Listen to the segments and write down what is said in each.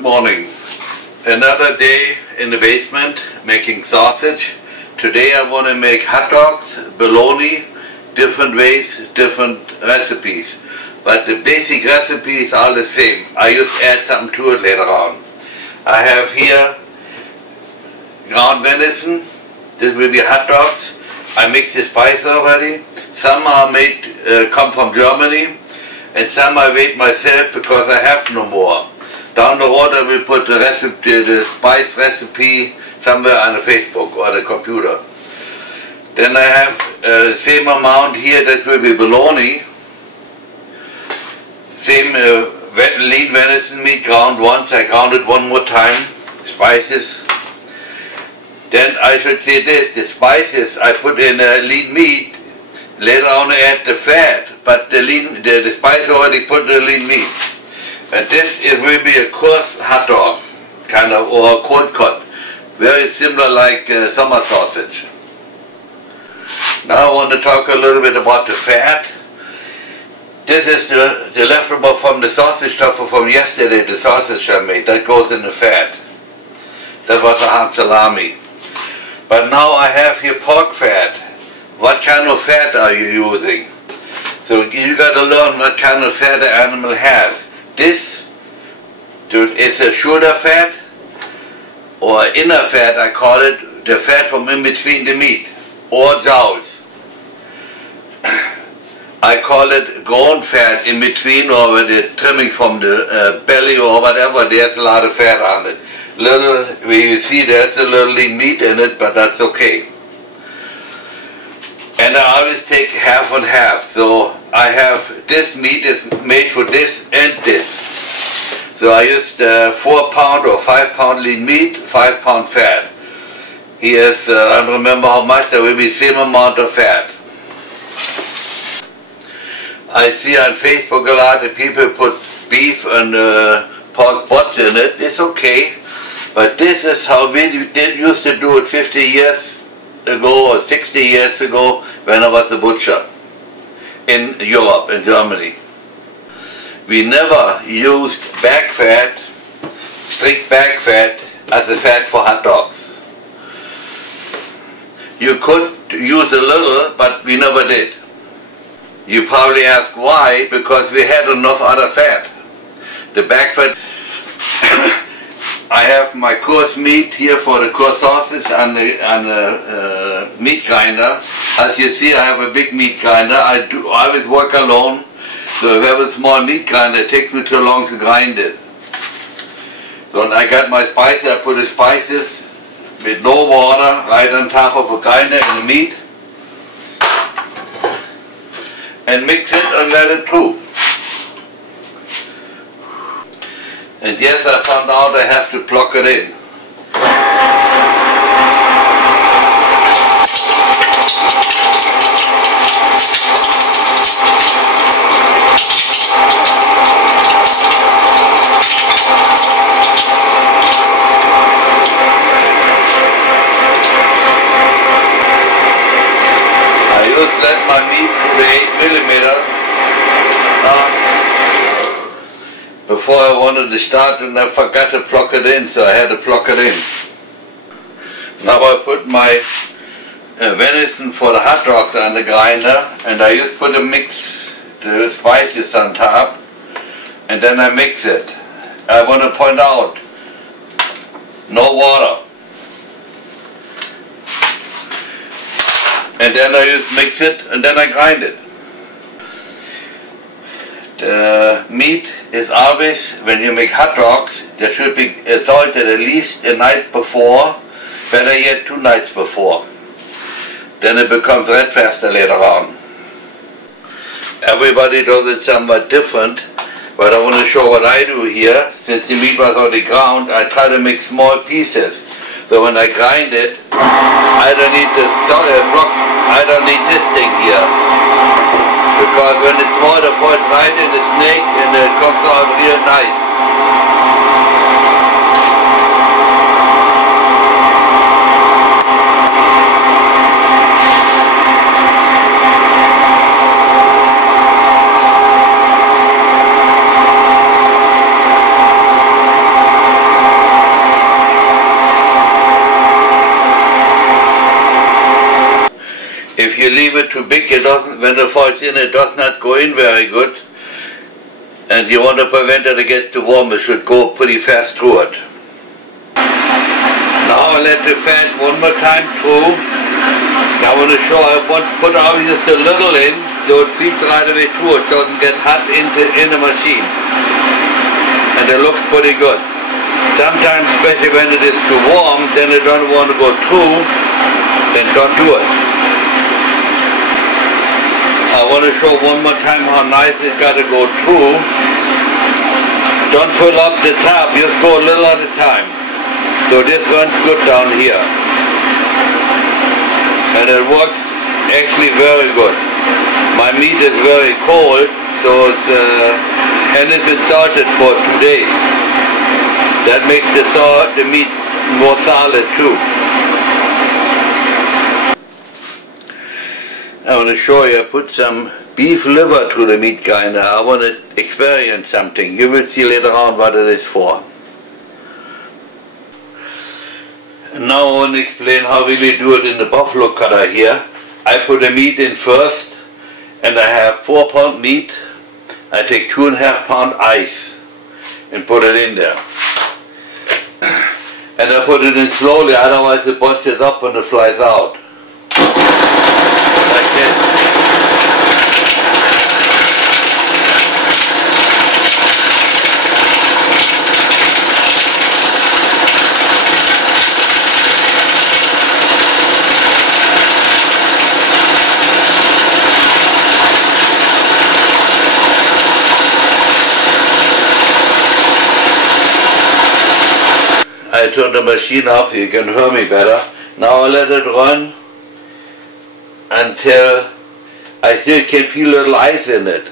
Good morning. Another day in the basement making sausage. Today I want to make hot dogs, bologna, different ways, different recipes. But the basic recipes are the same. I just add something to it later on. I have here ground venison. This will be hot dogs. I mixed the spices already. Some are made, come from Germany, and some I made myself because I have no more. Down the road I will put the recipe, the spice recipe somewhere on the Facebook or the computer. Then I have the same amount here. This will be bologna. Same lean venison meat ground once. I ground it one more time. Spices. Then I should say this, the spices I put in lean meat. Later on I add the fat, but the spice already put in the lean meat. And this will be a coarse hot dog, kind of, or a cold cut. Very similar like summer sausage. Now I want to talk a little bit about the fat. This is the leftover from the sausage stuffer from yesterday, the sausage I made. That goes in the fat. That was a hot salami. But now I have here pork fat. What kind of fat are you using? So you got to learn what kind of fat the animal has. This is a shoulder fat, or inner fat I call it, the fat from in between the meat, or jowls. I call it ground fat in between, or with the trimming from the belly or whatever. There's a lot of fat on it. You see there's a little lean meat in it, but that's okay. And I always take half and half. So I have, this meat is made for this and this. So I used 4 pound or 5 pound lean meat, 5 pound fat. Here's, I don't remember how much, there will be the same amount of fat. I see on Facebook a lot of people put beef and pork butts in it. It's okay. But this is how we used to do it 50 years ago or 60 years ago when I was a butcher in Europe, in Germany. We never used back fat, strict back fat, as a fat for hot dogs. You could use a little, but we never did. You probably ask why, because we had enough other fat. The back fat, I have my coarse meat here for the coarse sausage and the meat grinder. As you see, I have a big meat grinder. I always work alone, so if I have a small meat grinder, it takes me too long to grind it. So when I got my spices, I put the spices with no water right on top of a grinder in the meat, and mix it and let it cool. And yes, I found out I have to plug it in. I just let my meat to the 8mm. Before I wanted to start, and I forgot to plug it in, so I had to plug it in. Now I put my venison for the hot dogs on the grinder, and I just put the spices on top, and then I mix it. I want to point out, no water. And then I just mix it, and then I grind it. The meat is always, when you make hot dogs, there should be salted at least a night before, better yet 2 nights before. Then it becomes red faster later on. Everybody does it somewhat different, but I want to show what I do here. Since the meat was already ground, I try to make small pieces. So when I grind it, I don't need this thing here. Because when it's small, it falls right in the snake and it comes out real nice. you leave it too big, it doesn't, when it falls in, it does not go in very good. And you want to prevent it to get too warm, it should go pretty fast through it. Now I let the fat one more time through. Now I want to show, I want to put only just a little in, so it feeds right away through, it doesn't get hot in the machine. And it looks pretty good. Sometimes, especially when it is too warm, then it don't want to go through, then don't do it. I want to show one more time how nice it's got to go through. Don't fill up the top, just go a little at a time. So this runs good down here. And it works actually very good. My meat is very cold, so it's, and it's been salted for 2 days. That makes the meat more solid too. I want to show you, I put some beef liver through the meat grinder. I want to experience something. You will see later on what it is for. And now I want to explain how we really do it in the buffalo cutter here. I put the meat in first, and I have 4-pound meat. I take 2.5 pound ice and put it in there. And I put it in slowly, otherwise it bunches up and it flies out. Like this. I turn the machine off, you can hear me better. Now I let it run until I still can feel a little ice in it.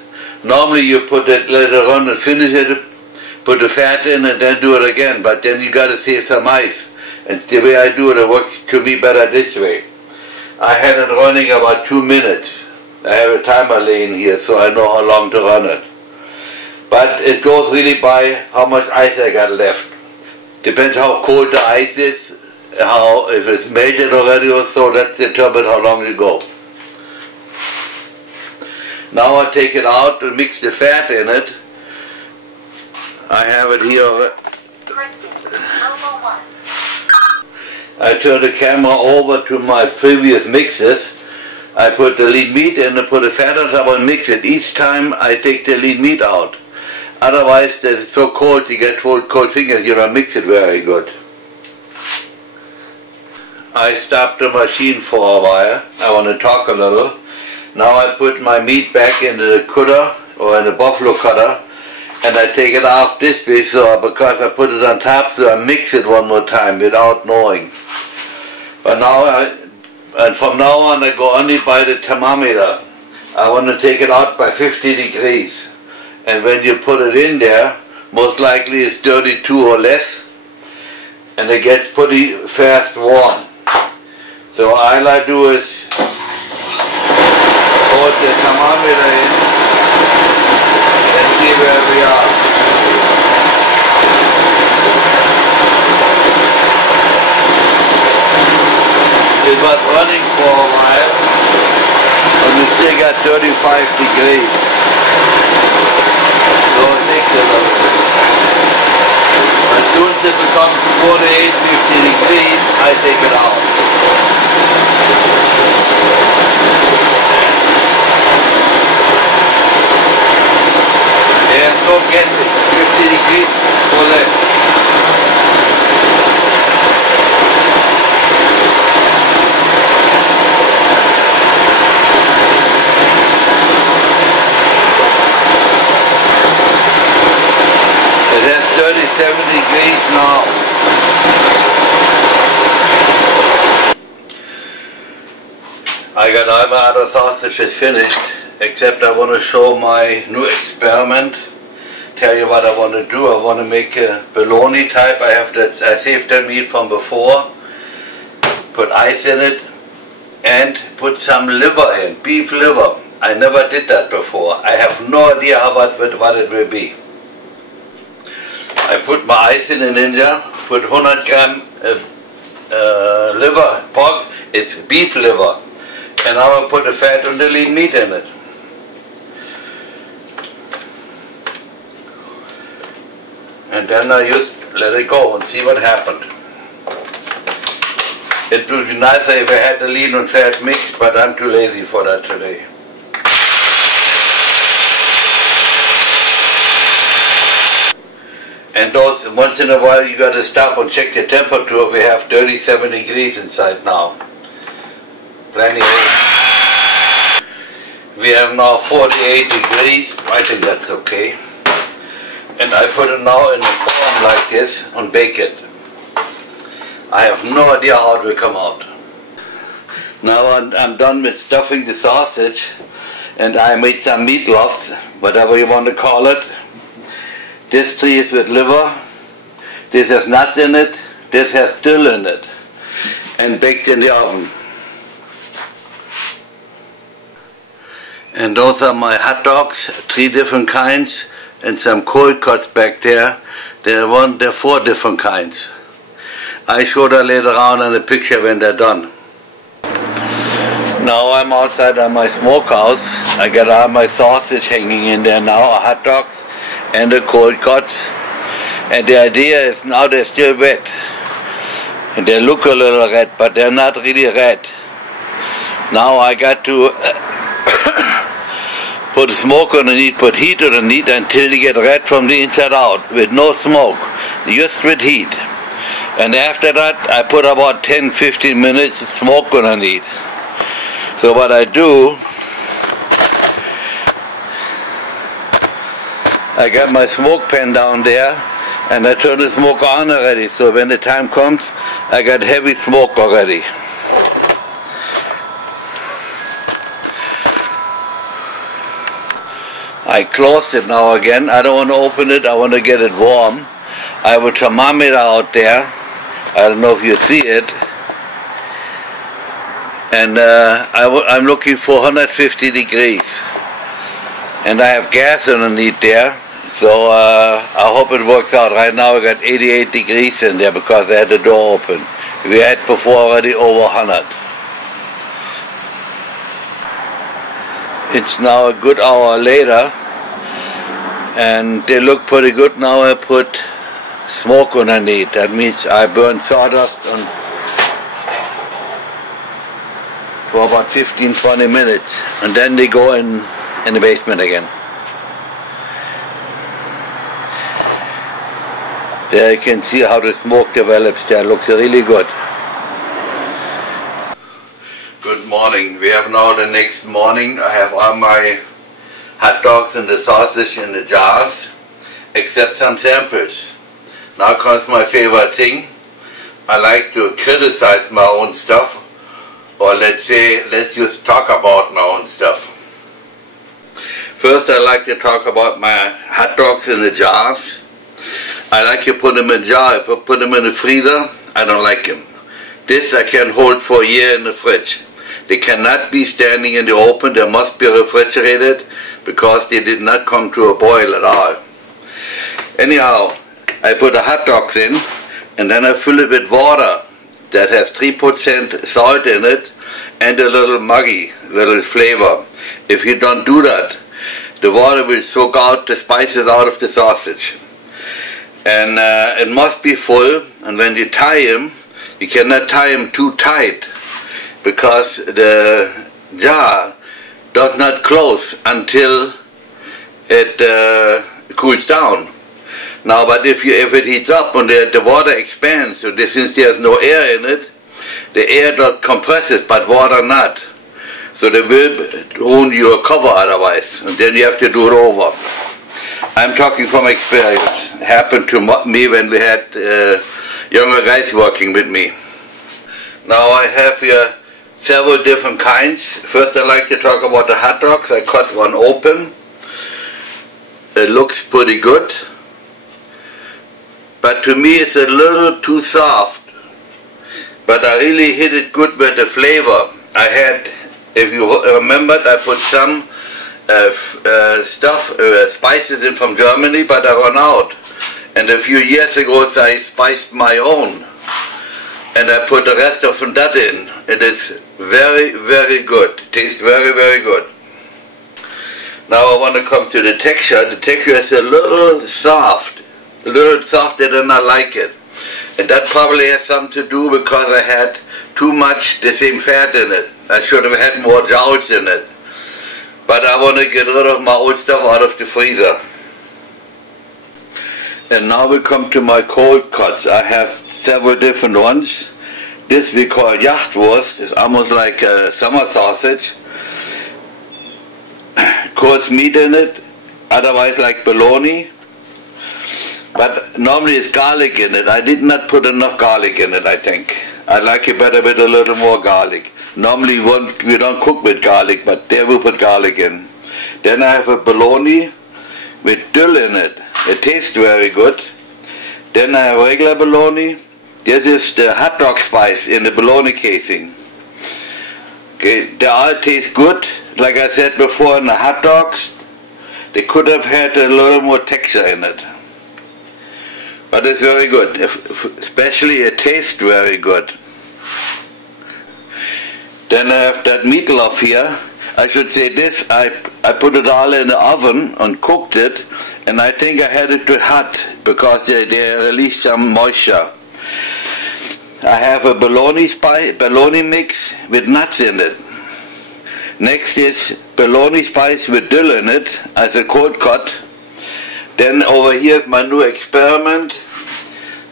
Normally you let it run and finish it, put the fat in and then do it again, but then you got to save some ice. And the way I do it, it works to me better this way. I had it running about 2 minutes. I have a timer laying here so I know how long to run it. But it goes really by how much ice I got left. Depends how cold the ice is, if it's melted already or so, that determines how long it goes. Now I take it out and mix the fat in it. I have it here. I turn the camera over to my previous mixes. I put the lean meat in and put the fat on top and mix it. Each time I take the lean meat out. Otherwise, it's so cold, you get cold fingers, you don't mix it very good. I stopped the machine for a while. I want to talk a little. Now I put my meat back into the cutter, or in the buffalo cutter, and I take it off this way, because I put it on top, so I mix it one more time without knowing. But now, and from now on, I go only by the thermometer. I want to take it out by 50 degrees. And when you put it in there, most likely it's 32 or less, and it gets pretty fast warm. So all I do is put the thermometer in and see where we are. It was running for a while, and we still got 35 degrees. So it takes a little bit. As soon as it becomes 48, 50 degrees, I take it out. There's no guessing, 50 degrees or less. It has 37 degrees now. I got all my other sausages finished, except I want to show my new experiment. Tell you what I want to do. I want to make a bologna type. I saved that meat from before, put ice in it, and put some liver in, beef liver. I never did that before. I have no idea what it will be. I put my ice in India, put 100 gram liver, pork, it's beef liver, And now I put the fat and the lean meat in it. And then I just let it go and see what happened. It would be nicer if I had the lean and fat mixed, but I'm too lazy for that today. And those, once in a while you got to stop and check the temperature. We have 37 degrees inside now. Plenty of. We have now 48 degrees. I think that's okay. And I put it now in a form like this and bake it. I have no idea how it will come out. Now I'm done with stuffing the sausage, and I made some meatloaf, whatever you want to call it. This tree is with liver, this has nuts in it, this has dill in it, and baked in the oven. And those are my hot dogs, 3 different kinds, and some cold cuts back there. There are 4 different kinds. I show that later on in the picture when they're done. Now I'm outside on my smokehouse. I got all my sausage hanging in there now, hot dogs and the cold cuts. And the idea is now they're still wet. And they look a little red, but they're not really red. Now I got to put smoke underneath, put heat underneath until they get red from the inside out, with no smoke, just with heat. And after that I put about 10-15 minutes of smoke underneath. So what I do, I got my smoke pan down there and I turn the smoke on already, so when the time comes I got heavy smoke already. I closed it now again. I don't want to open it, I want to get it warm. I have a thermometer out there. I don't know if you see it. And I'm looking for 150 degrees. And I have gas underneath there. So I hope it works out. Right now I got 88 degrees in there because I had the door open. We had before already over 100. It's now a good hour later and they look pretty good. Now I put smoke underneath. That means I burn sawdust for about 15-20 minutes and then they go in the basement again. There you can see how the smoke develops there. Looks really good. Good morning. We have now the next morning. I have all my hot dogs and the sausage in the jars, except some samples. Now comes my favorite thing. I like to criticize my own stuff, or let's just talk about my own stuff. First I like to talk about my hot dogs in the jars. I like to put them in a jar. If I put them in the freezer, I don't like them. This I can hold for a year in the fridge. They cannot be standing in the open. They must be refrigerated because they did not come to a boil at all. Anyhow, I put the hot dogs in and then I fill it with water that has 3% salt in it and a little muggy, little flavor. If you don't do that, the water will soak out the spices out of the sausage. And it must be full, and when you tie them, you cannot tie them too tight because the jar does not close until it cools down. Now, but if it heats up and the water expands, so since there's no air in it, the air does compresses, but water not. So they will ruin your cover otherwise, and then you have to do it over. I'm talking from experience. It happened to me when we had younger guys working with me. Now I have here several different kinds. First I like to talk about the hot dogs. I cut one open. It looks pretty good. But to me it's a little too soft. But I really hit it good with the flavor. I had, if you remember, I put some spices in from Germany, but I run out. And a few years ago I spiced my own. And I put the rest of that in. It is Very, very good. Tastes very, very good. Now I want to come to the texture. The texture is a little softer than I like it. And that probably has something to do because I had too much the same fat in it. I should have had more jowls in it. But I want to get rid of my old stuff out of the freezer. And now we come to my cold cuts. I have several different ones. This we call Jachtwurst. It's almost like a summer sausage. Coarse meat in it, otherwise like bologna. But normally it's garlic in it. I did not put enough garlic in it, I think. I like it better with a little more garlic. Normally we don't cook with garlic, but there we put garlic in. Then I have a bologna with dill in it. It tastes very good. Then I have regular bologna. This is the hot dog spice in the bologna casing. Okay, they all taste good. Like I said before, in the hot dogs, they could have had a little more texture in it. But it's very good. Especially it tastes very good. Then I have that meatloaf here. I should say this, I put it all in the oven and cooked it, and I think I had it too hot because they released some moisture. I have a bologna mix with nuts in it. Next is bologna spice with dill in it as a cold cut. Then over here is my new experiment.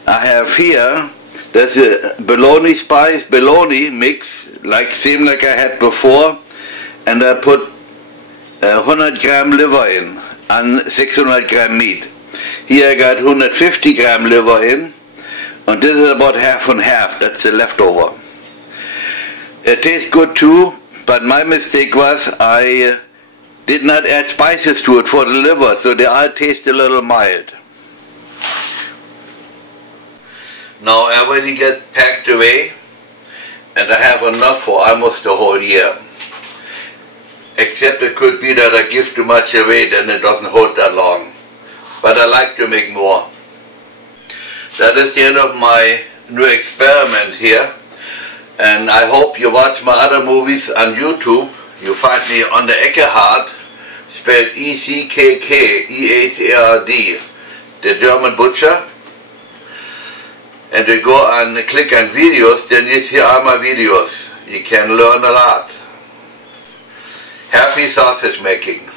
I have here, there's a bologna spice, bologna mix, same like I had before, and I put 100 gram liver in and 600 gram meat. Here I got 150 gram liver in, and this is about half and half, that's the leftover. It tastes good too, but my mistake was I did not add spices to it for the liver, so they all taste a little mild. Now everything gets packed away, and I have enough for almost a whole year. Except it could be that I give too much away, then it doesn't hold that long. But I like to make more. That is the end of my new experiment here. And I hope you watch my other movies on YouTube. You find me on the Eckehard, spelled E-C-K-K-E-H-A-R-D, the German butcher. And you go and click on videos, then you see all my videos. You can learn a lot. Happy sausage making.